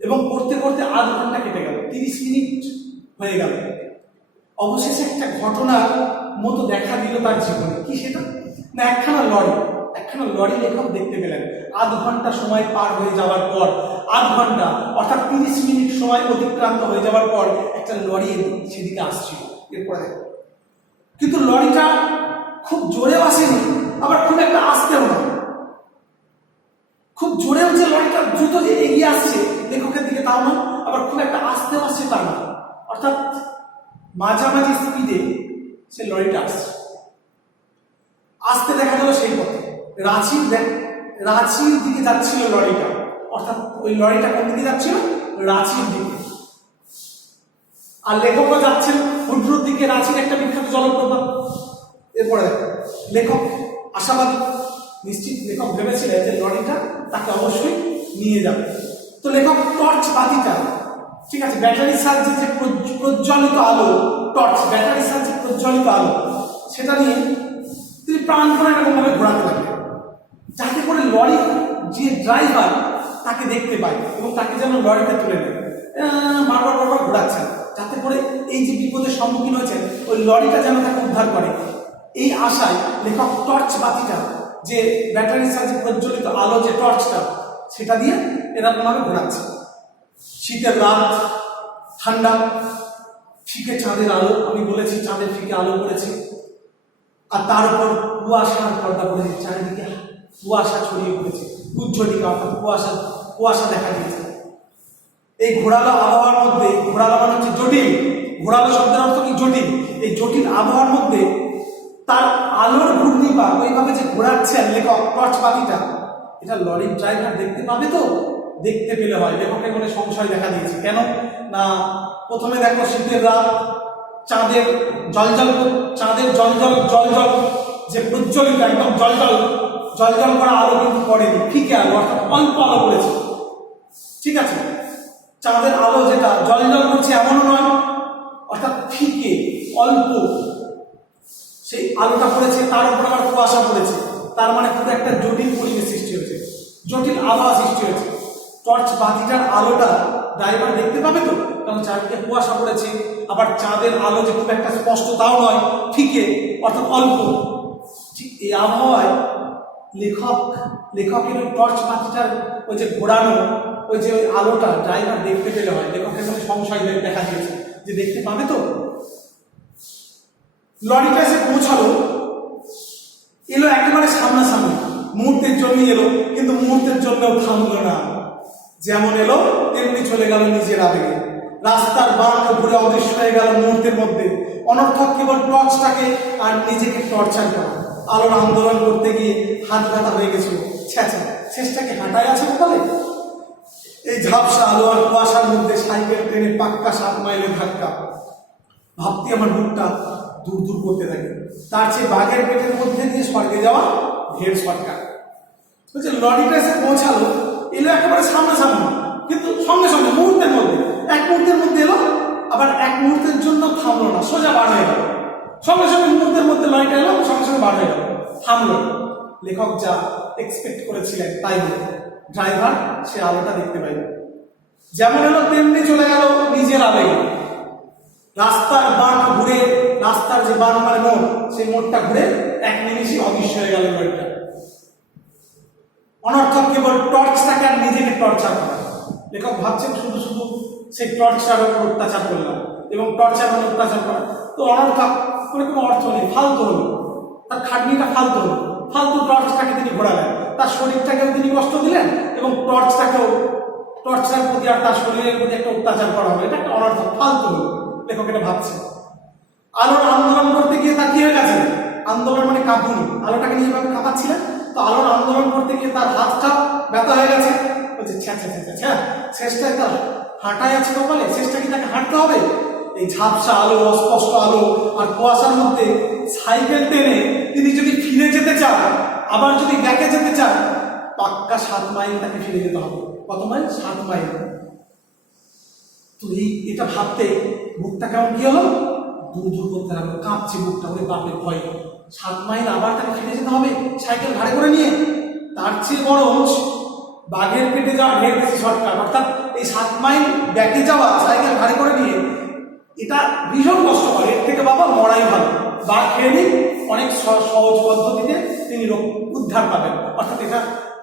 এবং করতে করতে 8 ঘন্টা কেটে গেল, 30 মিনিট হয়ে গেল। অবশেষে একটা ঘটনার মতো দেখা দিল তার জীবনে। কি সেটা? না একখানা লরি লেখক দেখতে পেলেন। 8 ঘন্টা সময় পার হয়ে যাওয়ার পর, 8 ঘন্টা অর্থাৎ 30 মিনিট সময় অতিক্রান্ত হয়ে যাওয়ার পর একটা লরি সেদিকে আসছিল। এরপরে কিন্তু লরিটা খুব জোরেও আসেনি, আবার খুব একটা আস্তেও না। খুব জোরেও যে লরিটা দ্রুত যে এগিয়ে আসছে লেখকের দিকে তাও না, আবার খুব একটা আস্তেও আসছে তা না, অর্থাৎ মাঝামাঝি স্পিডে সে লরিটা আসছে। আসতে দেখা গেল সেই পথে রাঁচির দিকে যাচ্ছিল লরিটা, অর্থাৎ ওই লরিটা কোন দিকে যাচ্ছিল? রাঁচির দিকে। আর লেখকও যাচ্ছেন হুড্রুর দিকে, রাঁচির একটা বিখ্যাত জলপ্রপাত। এরপরে লেখক আশাবাদী, নিশ্চিত লেখক ভেবেছিলেন যে লরিটা তাকে অবশ্যই নিয়ে যাবে। তো লেখক টর্চ বাতিটা, ঠিক আছে, ব্যাটারির সাহায্যে যে প্রজ্বলিত আলো, টর্চ ব্যাটারির সাহায্যে প্রজ্বলিত আলো, সেটা নিয়ে তিনি প্রাণপণে এরকম ভাবে ঘোরাতে লাগলেন, যাতে করে লরির যে ড্রাইভার তাকে দেখতে পায় এবং তাকে যেন লরিতে তুলে নেয়। বারবার ঘোরাচ্ছেন, যাতে করে এই যে বিপদের সম্মুখীন হয়েছেন ওই লরিটা যেন তাকে উদ্ধার করে। এই আশায় লেখক টর্চ বাতিটা, যে ব্যাটারির সাহায্যে প্রজ্বলিত আলো, যে টর্চটা, সেটা দিয়ে এরকমভাবে ঘোরাচ্ছে। শীতের রাত, ঠান্ডা, ফিকে চাঁদের আলো, আমি বলেছি চাঁদের ফিকে আলো পড়েছে, আর তার উপর কুয়াশার পর্দা পড়েছে, চারিদিকে কুয়াশা ছড়িয়ে পড়েছে, উজ্জ্বলিকা অর্থাৎ কুয়াশা দেখা দিয়েছে। এই ঘোরালো আবহাওয়ার মধ্যে, ঘোরালো মানে হচ্ছে জটিল, ঘোরালো শব্দের অর্থ কি জটিল, এই জটিল আবহাওয়ার মধ্যে তার আলোর ঘূর্ণিপাক ওইভাবে যে ঘোরাচ্ছেন লেখক টর্চ বাতিটা, এটা লরির ড্রাইভার দেখতে পাবে তো? দেখতে পেলে হয়। লেখকের মনে সংশয় দেখা দিয়েছে। কেন না, প্রথমে দেখো শীতের রাত, চাঁদের জলজল যে প্রজ্বলিত একদম জলজল করা আলো কিন্তু পড়েনি, ফিকে আলো অর্থাৎ অল্প আলো পড়েছে, ঠিক আছে। চাঁদের আলো যেটা জলজল করছে এমনও নয়, অর্থাৎ ফিকে অল্প সেই আলোটা পড়েছে, তার উপর আবার কুয়াশা পড়েছে। তার মানে পুরো একটা জটিল পরিবেশ সৃষ্টি হয়েছে, জটিল আবহাওয়া সৃষ্টি হয়েছে। টর্চ বাতিটার আলোটা ড্রাইভার দেখতে পাবে তো? কারণ চারদিকে কুয়াশা পড়েছে, আবার চাঁদের আলো যে খুব একটা স্পষ্ট তাও নয়, ফিকে অর্থাৎ অল্প। ঠিক এই আবহাওয়ায় লেখকের টর্চ বাতিটার ওই যে ঘোরানো ওই যে ওই আলোটা ড্রাইভার দেখতে পেলে হয়। লেখকের মনে সংশয় দেখা দিয়েছে যে দেখতে পাবে তো। লরিটা এসে পৌঁছালো, এলো একেবারে সামনাসামনি, মুহূর্তের জন্য এলো, কিন্তু মুহূর্তের জন্যও থামলো না। যেমন এলো তেমনি চলে গেল নিজের আবেগে। রাস্তার বাঁক ঘুরে অদৃশ্য হয়ে গেল মুহূর্তের মধ্যে। অনর্থক কেবল টর্চটাকে আর নিজেকে টর্চার করা। আলোর আন্দোলন করতে গিয়ে হাত ব্যথা হয়ে গেছিল। ছ্যাঁচা, শেষটাকে হাঁটায় আছে বলে। এই ঝাপসা আলো আর কুয়াশার মধ্যে সাইকেল ট্রেনে পাক্কা 7 মাইলের ধাক্কা। ভাবতে আমার বুকটা দূর দূর করতে থাকে। তার চেয়ে বাঘের পেটের মধ্যে দিয়ে স্বর্গে যাওয়া ঢের সরকার। বলছে লরিটা এসে পৌঁছালো, এলো একেবারে সামনাসামনি, কিন্তু সঙ্গে সঙ্গে মুহূর্তের মধ্যে, এক মুহূর্তের মধ্যে এলো, আবার এক মুহূর্তের জন্য থামলো না, সোজা বার হয়ে গেল। সঙ্গে সঙ্গে মুহূর্তের মধ্যে লরিটা এলো, সঙ্গে সঙ্গে বার হয়ে গেল, থামলো। লেখক যা এক্সপেক্ট করেছিলেন তাই হলো। ড্রাইভার সে আলোটা দেখতে পাইল। যেমন এলো তেমনি চলে গেল নিজের আবেগে। রাস্তার বাঁক ঘুরে, রাস্তার যে বাঁক মানে মোড়, সেই মোড়টা ঘুরে এক নিমিষে অদৃশ্য হয়ে গেল লরিটা। অনর্থক কেবল টর্চটাকে আর নিজেকে টর্চার করা। লেখক ভাবছেন শুধু শুধু সেই টর্চটার উপর অত্যাচার করলাম, এবং টর্চার মানে অত্যাচার করা তো অনর্থক, কোনো অর্থ নেই, ফালতু হলো, তার খাটনিটা ফালতু হলো। ফালতু টর্চটাকে তিনি ঘোরালেন, তার শরীরটাকেও তিনি কষ্ট দিলেন, এবং টর্চটার প্রতি আর তার শরীরের প্রতি একটা অত্যাচার করা হবে। এটা একটা অনর্থক, ফালতু হলো। লেখক এটা ভাবছে। আলোর আন্দোলন করতে গিয়ে তার কি হয়ে গেছে? আন্দোলন মানে কাঁপুনি, আলোটাকে নিয়ে এভাবে কাঁপাচ্ছিলেন, তো আলোর আন্দোলন করতে গিয়ে তার হাতটা ব্যথা হয়ে গেছে। বলছে শেষটায় তার হাঁটায় আছে কপালে, শেষটা কি তাকে হাঁটতে হবে? এই ঝাপসা আলো, অস্পষ্ট আলো আর কুয়াশার মধ্যে সাইকেল টেনে তিনি যদি ফিরে যেতে চান, আবার যদি ব্যাকে যেতে চান, পাক্কা 7 মাইল তাকে ফিরে যেতে হবে। কত মাইল? 7 মাইল। তো এটা ভাবতে বুকটা কেমন কি হলো, দূর দূর করতে লাগলো, কাঁপছে বুকটা, ওরে বাপের ভয়। 7 মাইল আবার তাকে ফিরে যেতে হবে সাইকেল ঘাড়ে করে নিয়ে। তার চেয়ে বরং বাঘের পেটে যাওয়া ঢের বেশি শর্টকাট। অর্থাৎ এই 7 মাইল ব্যাকে যাওয়া সাইকেল ঘাড়ে করে নিয়ে, এটা ভীষণ কষ্টকর। এর থেকে বাবা মরাই ভালো, বাঘ খেয়ে নিন, অনেক সহজ পদ্ধতিতে তিনি উদ্ধার পাবেন। অর্থাৎ এটা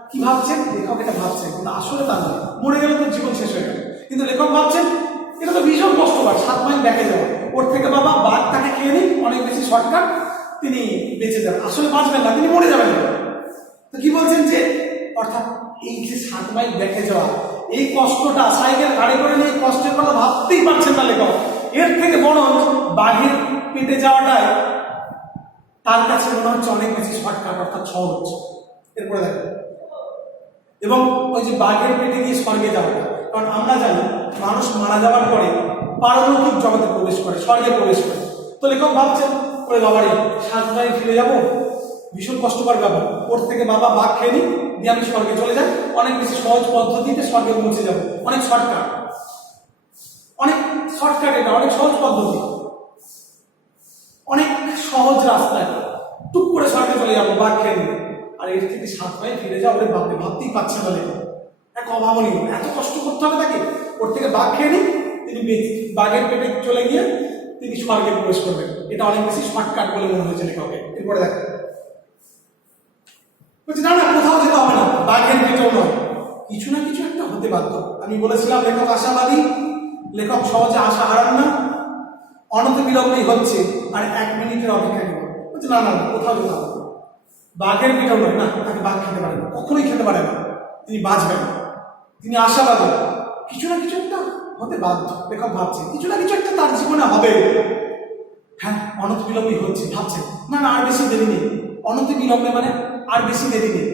কি ভাবছেন লেখক? এটা ভাবছেন, কিন্তু আসলে তা নয়। মরে গেলে তো জীবন শেষ হয়ে গেল, কিন্তু লেখক ভাবছেন এটা তো ভীষণ কষ্টকর, 7 মাইল ব্যাকে যাওয়া। ওর থেকে বাবা বাঘ তাকে খেয়ে নিন, অনেক বেশি শর্টকাট, তিনি বেঁচে যাবেন। আসলে বাঁচবেন না, তিনি মরে যাবেন। তো কি বলছেন যে অর্থাৎ এই যে 7 মাইল ব্যাকে যাওয়া, এই কষ্টটা সাইকেল গাড়ি করে নিয়ে কষ্টের কথা ভাবতেই পারছেন না লেখক। এর থেকে বরং বাঘের পেটে যাওয়াটাই তার কাছে মনে হচ্ছে অনেক বেশি শর্টকাট, অর্থাৎ সহজ। এরপরে দেখো, এবং ওই যে বাঘের পেটে গিয়ে স্বর্গে যাওয়াটা, কারণ আমরা জানি মানুষ মারা যাওয়ার পরে পারলৌকিক জগতে প্রবেশ করে, স্বর্গে প্রবেশ করে। তো লেখক ভাবছেন ওরে বাবারে 7 মাইল ফিরে যাবো, ভীষণ কষ্টকর ব্যাপার। ওর থেকে বাবা বাঘ খেয়ে নিই, দিয়ে আমি স্বর্গে চলে যাই, অনেক বেশি সহজ পদ্ধতিতে স্বর্গে পৌঁছে যাবো, অনেক শর্টকাট, এটা অনেক সহজ পদ্ধতি, অনেক সহজ রাস্তায় টুক করে স্বর্গে চলে যাবো বাঘ খেয়ে নিই। আর এর থেকে 7 মাইল ফিরে যাও, ওরে ভাবতেই পারছে না লেখক। এক অভাবনীয়, এত কষ্ট করতে হবে তাকে। ওর থেকে বাঘ খেয়ে নিই, তিনি বাঘের পেটে চলে গিয়ে তিনি স্বর্গে প্রবেশ করবেন। এটা অনেক বেশি শর্টকাট বলে মনে হয়েছে লেখকের। এরপরে দেখেন বলছে না না কোথাও যেতে হবে না, বাঘের পেটেও নয়, কিছু না কিছু একটা হতে বাধ্য। আমি বলেছিলাম লেখক আশাবাদী, লেখক সহজে আশা হারান না, অনতি বিলম্বেই হচ্ছে, আর 1 মিনিটের অপেক্ষা নেব। বলছে না না কোথাও যেতে হবে, বাঘের পেটেও নয়, না তাকে বাঘ খেতে পারে না, কখনোই খেতে পারে না, তিনি বাঁচবেন, তিনি আশাবাদী, কিছু না কিছু একটা হতে বাধ্য। লেখক ভাবছে কিছু না কিছু একটা তার জীবনে হবে। হ্যাঁ অনতি বিলম্বেই হচ্ছে, ভাবছে না না আর বেশি দেরি নেই, অনতি বিলম্বে মানে আর বেশি দেরি নেই,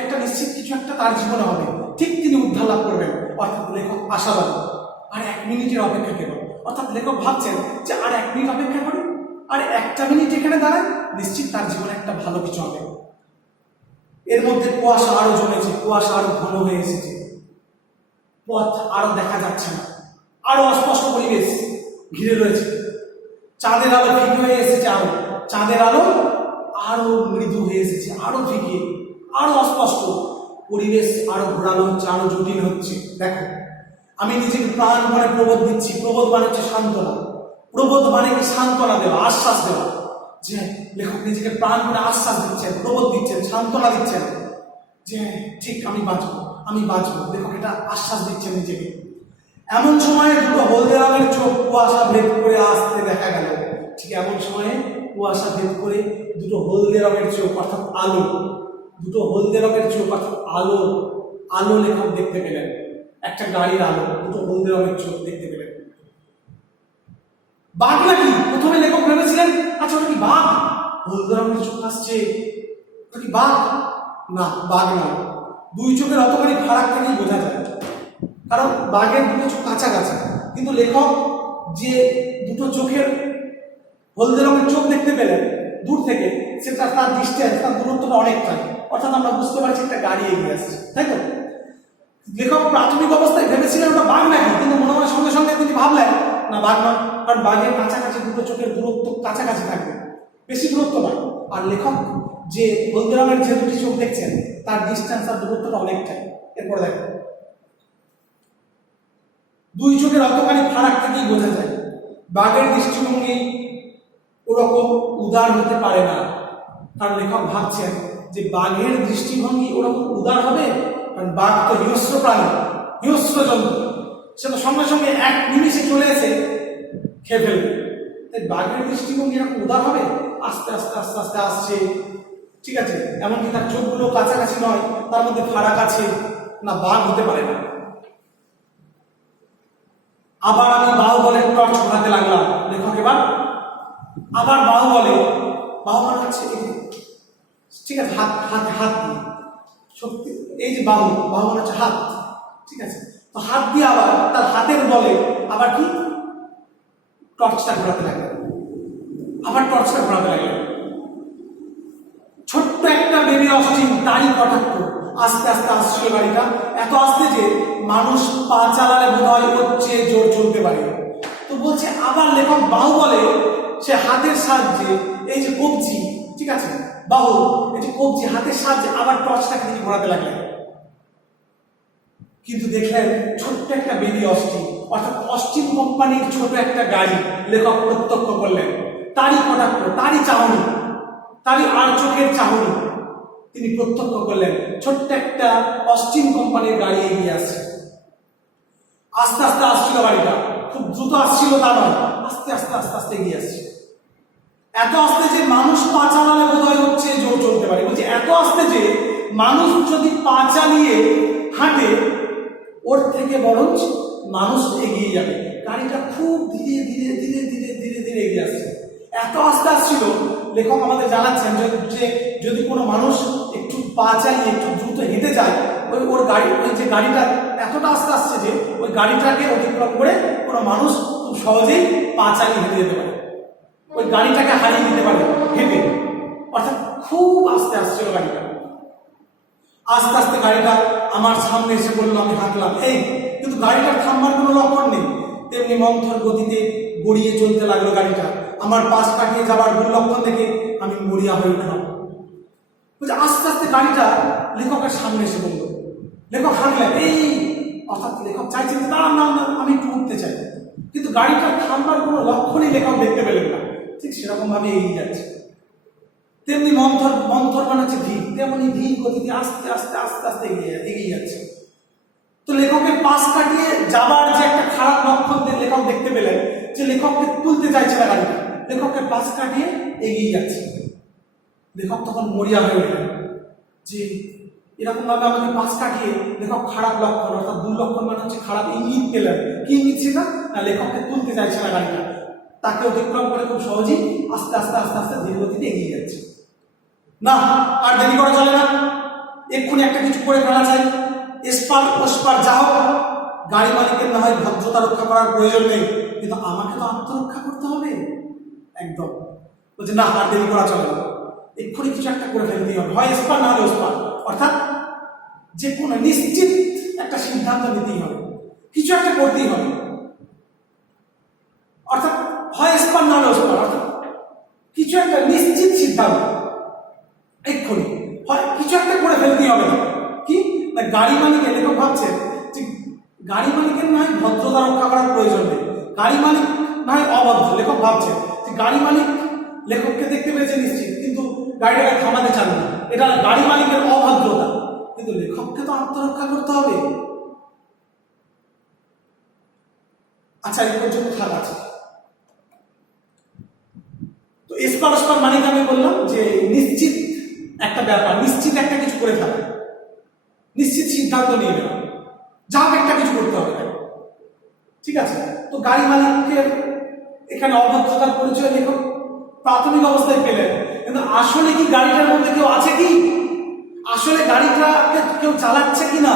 একটা নিশ্চিত কিছু একটা তার জীবনে হবে, ঠিক তিনি উদ্ধার লাভ করবেন। অর্থাৎ লেখক আশাবাদী, আর 1 মিনিটের অপেক্ষা কেন, অর্থাৎ লেখক ভাবছেন যে আর 1 মিনিট অপেক্ষা করি, আর 1টা মিনিট এখানে দাঁড়ায়, নিশ্চিত তার জীবনে একটা ভালো কিছু হবে। এর মধ্যে কুয়াশা আরো জমেছে, কুয়াশা আরো ঘন হয়ে এসেছে, পথ আরো দেখা যাচ্ছে না, আরো অস্পষ্ট পরিবেশ ঘিরে রয়েছে, চাঁদের আলো ফিকে হয়ে এসেছে, আরো চাঁদের আলো আরো মৃদু হয়ে এসেছে, আরো ফিকে, আরো অস্পষ্ট পরিবেশ, আরো ঘোরালো হচ্ছে, আরো জটিল হচ্ছে। দেখো আমি নিজেকে প্রাণ ভরে প্রবোধ দিচ্ছি, প্রবোধ মানে হচ্ছে সান্ত্বনা, প্রবোধ মানে কি সান্ত্বনা দেওয়া, আশ্বাস দেওয়া, যে লেখক নিজেকে প্রাণ ভরে আশ্বাস দিচ্ছেন, প্রবোধ দিচ্ছেন, সান্ত্বনা দিচ্ছেন যে ঠিক আমি বাঁচবো, আমি বাঁচবো, লেখক এটা আশ্বাস দিচ্ছেন নিজেকে। এমন সময়ে দুটো হলদে রঙের চোখ কুয়াশা ভেদ করে আসতে দেখা গেল, ঠিক এমন সময়ে কুয়াশা ভেদ করে দুটো হলদে রঙের চোখ অর্থাৎ আলো, দুটো হলদে রঙের চোখ অর্থাৎ আলো, আলো লেখক দেখতে পেলেন, একটা গাড়ির আলো, দুটো হলদে রঙের চোখ দেখতে পেলেন। বাঘ নাকি প্রথমে লেখক ভেবেছিলেন আচ্ছা ওটা কি বাঘ, হলদে রঙের চোখ আসছে, ওটা কি বাঘ? না বাঘ নয়, দুই চোখের অতখানি ফারাক থেকেই বোঝা যায়, কারণ বাঘের দুটো চোখ কাছাকাছি, কিন্তু লেখক যে দুটো চোখের হলদে রঙের চোখ দেখতে পেলেন দূর থেকে, সেটা তার ডিস্টেন্স, তার দূরত্বটা অনেকটাই, অর্থাৎ আমরা বুঝতে পারছি একটা গাড়ি এগিয়ে আসছে, তাই তো? লেখক প্রাথমিক অবস্থায় ভেবেছিলেন ওটা বাঘ নাকি, কিন্তু মনে মনে সঙ্গে সঙ্গে তিনি ভাবলেন না বাঘ নয়, কারণ বাঘের কাছাকাছি দুটো চোখের দূরত্ব কাছাকাছি থাকবে, বেশি দূরত্ব নয়, আর লেখক যে হলদে রঙের যে দুটি চোখ দেখছেন তার ডিস্টেন্স আর দূরত্বটা অনেকটাই। এরপর দেখো দুই চোখের অতখানি ফারাক থেকেই বোঝা যায় বাঘের দৃষ্টিভঙ্গি ওরকম উদার হতে পারে না, কারণ লেখক ভাবছেন যে বাঘের দৃষ্টিভঙ্গি ওরকম উদার হবে, কারণ বাঘ তো হিংস্র প্রাণী, হিংস্র জন্তু, সে তো সঙ্গে সঙ্গে 1 নিমিষে চলে এসে খেয়ে ফেলবে, তাই বাঘের দৃষ্টিভঙ্গি এরকম উদার হবে, আস্তে আস্তে আস্তে আস্তে আসছে, ঠিক আছে, এমনকি তার চোখগুলো কাছাকাছি নয়, তার মধ্যে ফারাক আছে, না বাঘ হতে পারে না। আবার আমি বাহুবলের টর্চ ঘোরাতে লাগলাম, লেখক এবার আবার বাহুবলে, বাহু মানে হচ্ছে ঠিক আছে হাত, হাত হাত দিয়ে শক্তি, এই যে বাহু, বাহু মানে হচ্ছে হাত, ঠিক আছে, তো হাত দিয়ে আবার তার হাতের বলে আবার কি টর্চটা ঘোরাতে লাগলেন, আবার টর্চটা ঘোরাতে লাগলেন। ছোট্ট একটা বেবি অস্টিন তারই কটাক্ষ, আস্তে আস্তে আসছিল গাড়িটা, এত আস্তে যে মানুষ পা চালালে বোধ হয় হচ্ছে জোর চলতে পারে। তো বলছে আবার লেখক বাহু বলে সে হাতের সাহায্যে, এই যে কবজি, ঠিক আছে বাহু, এই যে কবজি হাতের সাহায্যে আবার টর্চটাকে তিনি ঘোরাতে লাগলেন, কিন্তু দেখলেন ছোট্ট একটা বেবি অস্টিন, অর্থাৎ অস্টিন কোম্পানির ছোট একটা গাড়ি লেখক প্রত্যক্ষ করলেন, তারই কটাক্ষ, তারই চাহনি, তারই আর চোখের চাহনি তিনি প্রত্যক্ষ করলেন, ছোট্ট একটা অস্টিন কোম্পানির গাড়ি এগিয়ে আসছে, আস্তে আস্তে আসছিল গাড়িটা, খুব দ্রুত আসছিল তা নয়, আস্তে আস্তে আস্তে আস্তে এগিয়ে আসছে, এত আস্তে যে মানুষ পা চালালে বোধ হয় হচ্ছে জোর চলতে পারে, বলছে এত আস্তে যে মানুষ যদি পা চালিয়ে হাঁটে ওর থেকে বরঞ্চ মানুষ এগিয়ে যাবে, গাড়িটা খুব ধীরে ধীরে ধীরে ধীরে ধীরে ধীরে এগিয়ে আসছে, এত আস্তে আসছিল। লেখক আমাদের জানাচ্ছেন যে যদি কোনো মানুষ একটু পা চালিয়ে একটু দ্রুত হেঁটে যায়, ওর গাড়ি, ওই যে গাড়িটা এতটা আস্তে আসছে যে ওই গাড়িটাকে অতিক্রম করে কোনো মানুষ খুব সহজেই পা চালিয়ে হেঁটে যেতে পারে, ওই গাড়িটাকে হারিয়ে দিতে পারে হেঁটে, অর্থাৎ খুব আস্তে আসছিল গাড়িটা, আস্তে আস্তে গাড়িটা আমার সামনে এসে বললো, আমি হাঁটলাম, এই কিন্তু গাড়িটার থামবার কোনো লক্ষণ নেই, তেমনি মন্থর গতিতে গড়িয়ে চলতে লাগলো গাড়িটা, আমার পাশ কাটিয়ে যাবার ভুল লক্ষণ দেখে আমি মরিয়া হয়ে উঠলাম। বলছে আস্তে আস্তে গাড়িটা লেখকের সামনে এসে বললো, লেখক হাঁটলেন, এই অর্থাৎ লেখক চাইছেন না না না আমি একটু উঠতে চাই, কিন্তু গাড়িটা থামবার কোনো লক্ষণই লেখক দেখতে পেলেন না। ঠিক সেরকম ভাবে এগিয়ে যাচ্ছে। তেমনি মন্থর মন্থর মানে হচ্ছে ধীর, তেমনি ধীর গতিতে আস্তে আস্তে আস্তে আস্তে এগিয়ে যাচ্ছে। তো লেখকের পাশ কাটিয়ে যাবার যে একটা খারাপ লক্ষণ লেখক দেখতে পেলেন, যে লেখককে তুলতে চাইছে না গাড়িটা, লেখককে পাশ কাটিয়ে এগিয়ে যাচ্ছে। লেখক তখন মরিয়া হয়ে উঠলেন যে এরকম ভাবে আমাকে পাশ কাটিয়ে লেখক খারাপ লক্ষণ অর্থাৎ দুর্লক্ষণ মানে হচ্ছে খারাপ ইঙ্গিত পেলেন। কি ইঙ্গিত ছিল না? লেখককে তুলতে চাইছে না গাড়িটা, তাকে অতিক্রম করে খুব সহজেই আস্তে আস্তে আস্তে আস্তে ধীর গতিতে এগিয়ে যাচ্ছে। না, আর দেরি করা চলে না, এক্ষুনি একটা কিছু করে ফেলা চাই। এসপার ওসপার যা হোক, গাড়ি মালিকের না হয় ভদ্রতা রক্ষা করার প্রয়োজন নেই, কিন্তু আমাকে তো আত্মরক্ষা করতে হবে। একদম বলছে না, আর দেরি করা চলে না, এক্ষুনি কিছু একটা করে ফেলতেই হবে, হয় এসপার না হলে ওসপার। অর্থাৎ যে কোনো নিশ্চিত একটা সিদ্ধান্ত নিতেই হবে, কিছু একটা করতেই হবে। অর্থাৎ হয় এসপার না হলে ওসপার, অর্থাৎ কিছু একটা নিশ্চিত সিদ্ধান্ত এক্ষুনি, হয় কিছু একটা করে ফেলতেই হবে। কি না, গাড়ি মালিকের লেখক ভাবছে যে গাড়ি মালিকের না হয় ভদ্রতা রক্ষা করার প্রয়োজন নেই, গাড়ি মালিক না হয় অভদ্র। লেখক ভাবছে যে গাড়ি মালিক লেখককে দেখতে পেয়েছে নিশ্চিত, কিন্তু গাড়িটাকে থামাতে চান না, এটা গাড়ি মালিকের অভদ্রতা। কিন্তু লেখককে তো আত্মরক্ষা করতে হবে। আচ্ছা, এই পর্যন্ত থাক আছে। তো এসপার ওসপার মানে আমি বললাম যে নিশ্চিত একটা ব্যাপার, নিশ্চিত একটা কিছু করে ফেলা, নিশ্চিত সিদ্ধান্ত নিয়ে নেওয়া, যা একটা কিছু করতে হবে। ঠিক আছে, তো গাড়ি মালিকের এখানে অভদ্রতার পরিচয় লেখক প্রাথমিক অবস্থায় পেলেন, কিন্তু আসলে কি গাড়িটার মধ্যে কেউ আছে কি? আসলে গাড়িটাকে কেউ চালাচ্ছে কি না?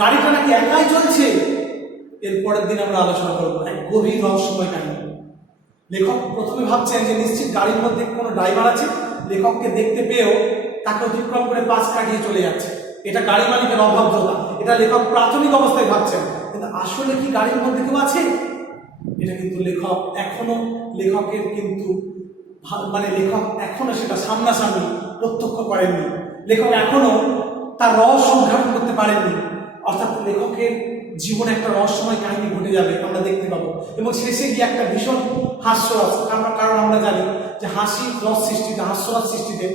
গাড়িটা নাকি একাই চলছে? এর পরের দিন আমরা আলোচনা করবো এক গভীর রহস্যময় কাহিনী। লেখক প্রথমে ভাবছেন যে নিশ্চিত গাড়ির মধ্যে কোনো ড্রাইভার আছে, লেখককে দেখতে পেয়েও তাকে অতিক্রম করে পাশ কাটিয়ে চলে যাচ্ছে, এটা গাড়ি মালিকের অভদ্রতা, এটা লেখক প্রাথমিক অবস্থায় ভাবছেন। কিন্তু আসলে কি গাড়ির মধ্যে কেউ আছে? এটা কিন্তু লেখক এখনো, লেখকের কিন্তু মানে লেখক এখনো সেটা সামনাসামনি প্রত্যক্ষ করেননি, লেখক এখনো তার রহস্য উদ্ঘাটন করতে পারেননি। অর্থাৎ লেখকের জীবনে একটা রহস্যময় কাহিনী ঘটে যাবে, আমরা দেখতে পাবো, এবং শেষে গিয়ে একটা ভীষণ হাস্যরস। কারণ আমরা জানি যে হাস্যরস সৃষ্টিতে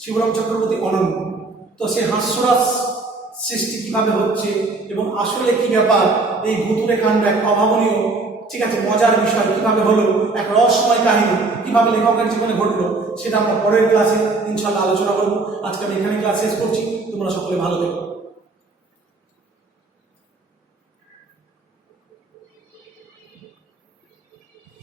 শিবরাম চক্রবর্তী অনন্য। তো সেই হাস্যরস সৃষ্টি কিভাবে হচ্ছে এবং আসলে কি ব্যাপার, এই ভুতুড়ে কাণ্ড এক অভাবনীয়, ঠিক আছে, মজার বিষয় কিভাবে হলো, এক রহস্যময় কাহিনী কিভাবে লেখকের জীবনে ঘটলো, সেটা আমরা পরের ক্লাসে ইনশাআল্লাহ আলোচনা করবো। আজকে আমি এখানে ক্লাস শেষ করছি, তোমরা সকলে ভালো থেকো।